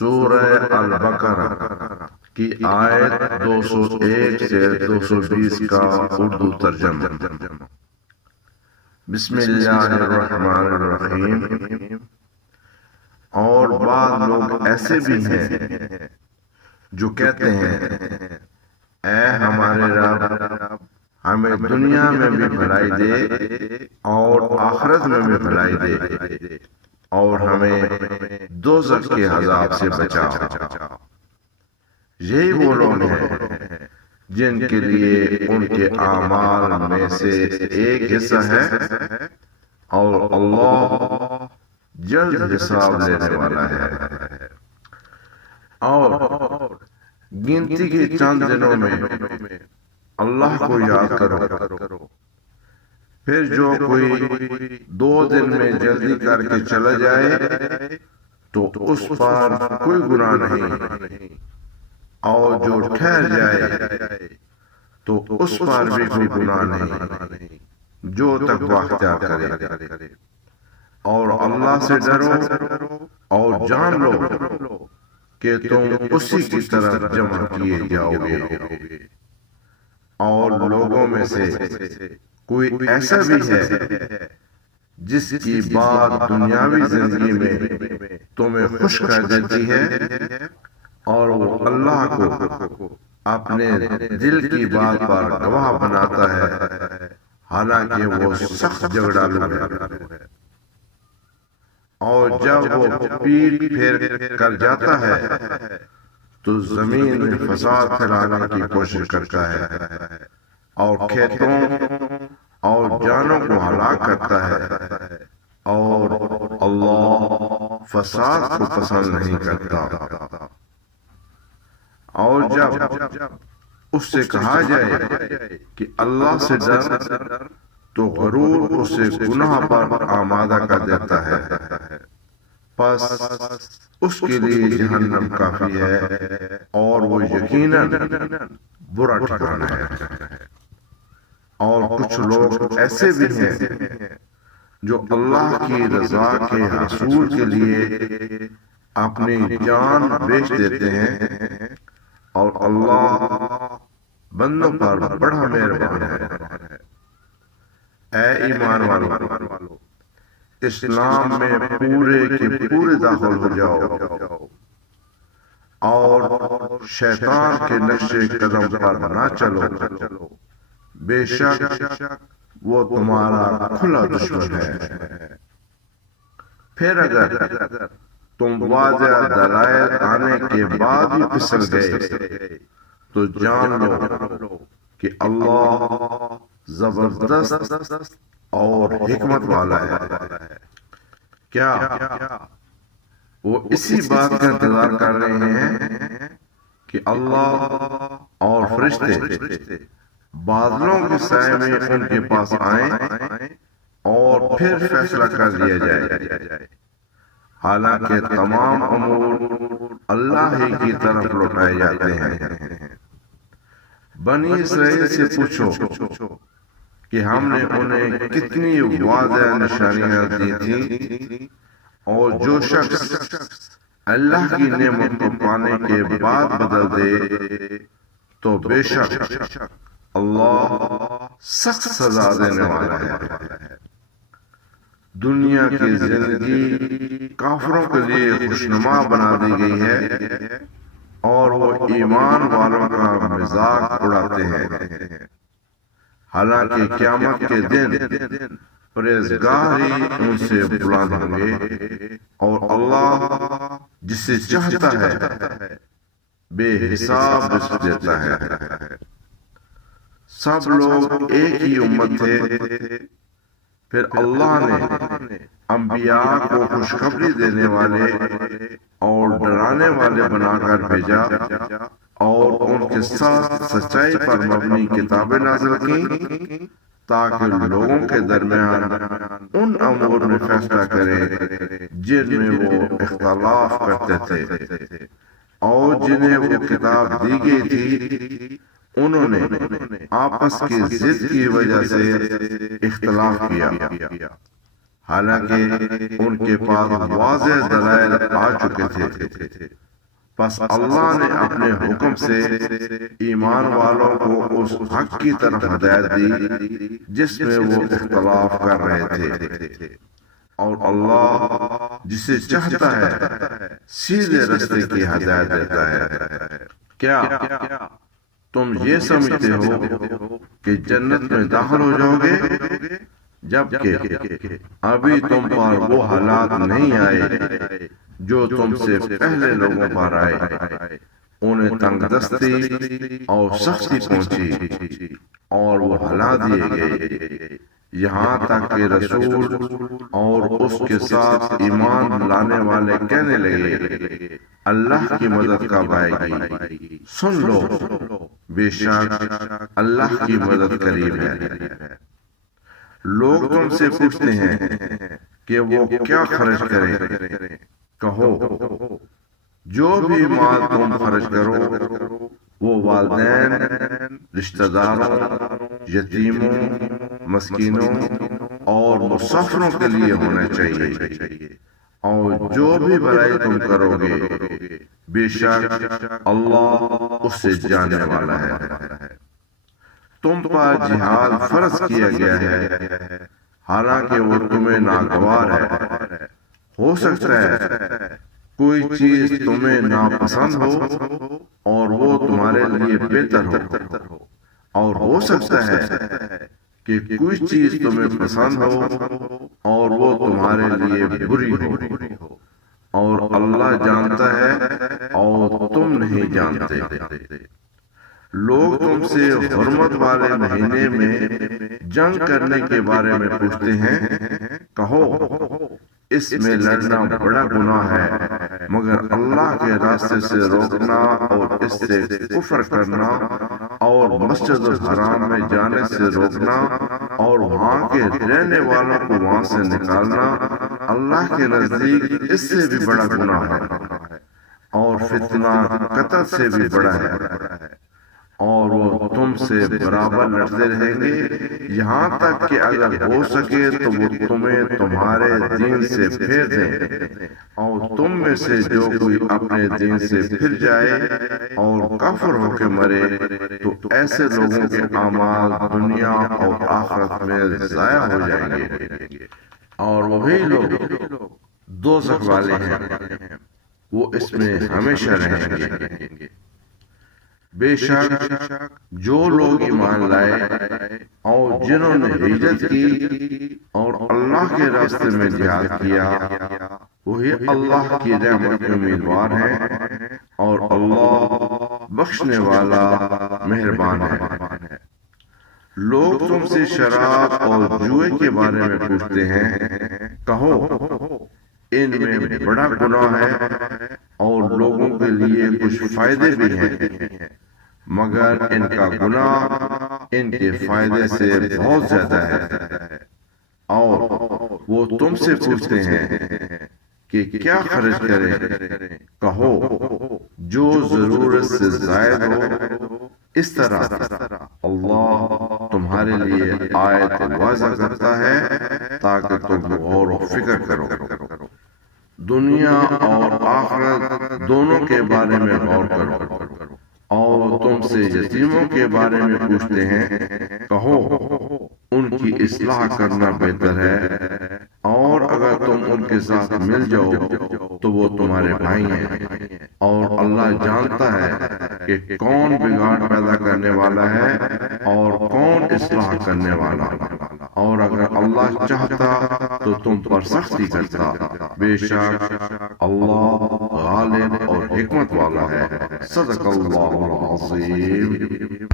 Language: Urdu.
سورہ البقرہ کی آیت 201 سے 220 کا اردو ترجمہ۔ بسم اللہ الرحمن الرحیم۔ اور بعض لوگ ایسے بھی ہیں جو کہتے ہیں اے ہمارے رب ہمیں دنیا میں بھی بھلائی دے اور آخرت میں بھی بھلائی دے اور ہمیں دوزخ کے عذاب سے بچا۔ یہی وہ لوگ ہیں جن کے لیے ان کے اعمال میں سے ایک حصہ ہے اور اللہ جلد حساب لینے والا ہے۔ اور گنتی کے چند دنوں میں اللہ کو یاد کرو، پھر جو کوئی 2 دن میں جلدی کر کے چلا جائے تو اس پر کوئی گناہ نہیں، اور جو ٹھہر جائے تو اس پر بھی کوئی گناہ نہیں جو تقوی اختیار کرے۔ اور اللہ سے ڈرو اور جان لو کہ تم اسی کی طرف جمع کیے جاؤ گے۔ اور لوگوں میں سے کوئی ایسا بھی ہے جس کی بات دنیاوی زندگی میں تمہیں خوش کر دیتی ہے اور وہ اللہ کو اپنے دل کی بات پر گواہ بناتا ہے، حالانکہ وہ سخت جھگڑالو ہے۔ اور جب وہ پیٹ پھیر کر جاتا ہے تو زمین میں فساد پھیلانے کی کوشش کرتا ہے اور کھیتوں اور جانوں کو ہلاک کرتا ہے، اور اللہ فساد کو پسند نہیں کرتا۔ اور جب اس سے کہا جائے کہ اللہ سے ڈر تو غرور اسے گناہ پر آمادہ کر دیتا ہے، پس اس کے لیے جہنم کافی ہے اور وہ یقیناً برا ٹھکانہ ہے۔ اور کچھ لوگ ایسے بھی ہیں جو اللہ کی رضا کے حصول کے لیے اپنی جان بیچ دیتے ہیں، اور اللہ بندوں پر بڑا مہربان ہے۔ اے ایمان والو، اسلام میں پورے کے پورے داخل ہو جاؤ اور شیطان کے نقش قدم پر نہ چلو، بے شک وہ تمہارا کھلا دشمن ہے۔ پھر اگر تم واضح دلائل آنے کے بعد ہی پھسل گئے تو جان لو کہ اللہ زبردست اور حکمت والا ہے۔ کیا وہ اسی بات کا انتظار کر رہے ہیں کہ اللہ اور فرشتے بادلوں کے سائے میں ان کے پاس آئیں اور پھر فیصلہ کر دیا جائے؟ حالانکہ تمام امور اللہ ہی کی طرف لوٹائے جاتے ہیں۔ بنی اسرائیل سے پوچھو کہ ہم نے انہیں کتنی واضح نشانیاں دی تھیں، اور جو شخص اللہ کی نعمت کو پانے کے بعد بدل دے تو بے شک اللہ سخت سزا دینے والا ہے۔ دنیا کی زندگی کافروں کے لیے خوشنما بنا دی گئی ہے، اور وہ ایمان والوں کا مذاق اڑاتے ہیں، حالانکہ قیامت کے دن پرہیزگار ہی ان سے بلند ہوں گے، اور اللہ جسے چاہتا ہے بے حساب رزق دیتا ہے۔ سب لوگ ایک ہی امت تھے، پھر اللہ نے انبیاء کو خوشخبری دینے والے اور ڈرانے والے بنا کر بھیجا، اور ان کے ساتھ سچائی پر مبنی کتابیں نازل کی تاکہ لوگوں کے درمیان ان امور میں فیصلہ کرے جن میں وہ اختلاف کرتے تھے، اور جنہیں وہ کتاب دی گئی تھی انہوں نے آپس کی ضد کی وجہ سے اختلاف کیا، حالانکہ ان کے پاس واضح دلائل آ چکے تھے۔ بس اللہ نے اپنے حکم سے ایمان والوں کو اس حق کی طرف ہدایت دی جس میں وہ اختلاف کر رہے تھے، اور اللہ جسے چاہتا ہے سیدھے راستے کی ہدایت دیتا ہے۔ کیا تم یہ سمجھتے ہو کہ جنت میں داخل ہو جاؤ گے جبکہ ابھی تم پر وہ حالات نہیں آئے جو تم سے پہلے لوگوں پر آئے؟ انہیں تنگ دستی اور سختی پہنچی اور وہ ہلا دیے گئے، یہاں تک کہ رسول اور اس کے ساتھ ایمان لانے والے کہنے لگے اللہ کی مدد کب آئے گی؟ سن لو، بے شک اللہ کی مدد قریب ہے۔ لوگ تم سے پوچھتے ہیں کہ وہ کیا خرچ کریں؟ کہو جو بھی مال تم خرچ کرو وہ والدین، رشتہ داروں، یتیموں، مسکینوں اور مسافروں کے لیے ہونا چاہیے، اور جو بھی بھلائی تم کرو گے بے شک اللہ اس سے جاننے والا ہے۔ تم پر جہاد فرض کیا گیا ہے حالانکہ وہ تمہیں ناگوار ہے۔ ہو سکتا ہے کوئی چیز تمہیں ناپسند ہو اور وہ تمہارے لیے بہتر ہو، اور ہو سکتا ہے کہ کوئی چیز تمہیں پسند ہو اور وہ تمہارے لیے بری ہو، اور اللہ جانتا ہے اور تم نہیں جانتے۔ لوگ تم سے حرمت والے مہینے میں جنگ کرنے کے بارے میں پوچھتے ہیں، کہو اس میں لڑنا بڑا گناہ ہے، مگر اللہ کے راستے سے روکنا اور اس سے کفر کرنا اور مسجد الحرام میں جانے سے روکنا اور وہاں کے رہنے والوں کو وہاں سے نکالنا اللہ کے نزدیک اس سے بھی بڑا گناہ ہے، اور فتنہ قتل سے بھی بڑا ہے، اور وہ تم سے برابر لڑتے رہیں گے یہاں تک کہ اگر ہو سکے تو وہ تمہیں تمہارے دین سے پھیر دیں، اور تم میں سے جو کوئی اپنے دین سے پھر جائے اور کافر ہو کے مرے تو ایسے لوگوں کے اعمال دنیا اور آخرت میں ضائع ہو جائیں گے، اور وہی لوگ دوزخ والے ہیں، وہ اس میں ہمیشہ رہیں گے۔ بے شک جو لوگ ایمان لائے اور جنہوں نے ہجرت کی اور اللہ کے راستے میں جہاد کیا وہی اللہ کی رحمت کے امیدوار ہیں، اور اللہ بخشنے والا مہربان ہے۔ لوگ تم سے شراب اور جوئے کے بارے میں پوچھتے ہیں، کہو ان میں بڑا گناہ ہے اور لوگوں کے لیے کچھ فائدے بھی ہیں، مگر ان کا گناہ ان کے فائدے سے بہت زیادہ ہے۔ اور وہ تم سے پوچھتے ہیں کہ کیا خرچ کریں؟ کہو جو ضرورت سے زائد ہو، اس طرح اللہ تمہارے لیے آیت واضح کرتا ہے تاکہ تم غور و فکر کرو، دنیا اور آخرت دونوں کے بارے میں غور کرو۔ اور تم سے یتیموں کے بارے میں پوچھتے ہیں، کہو ان کی اصلاح کرنا بہتر ہے، اور اگر تم ان کے ساتھ مل جاؤ تو وہ تمہارے بھائی ہیں، اور اللہ جانتا ہے کہ کون بگاڑ پیدا کرنے والا ہے اور کون اصلاح کرنے والا، اور اگر اللہ چاہتا تو تم پر سختی کرتا، بے شک اللہ غالب اور حکمت والا ہے۔ صدق اللہ العظیم۔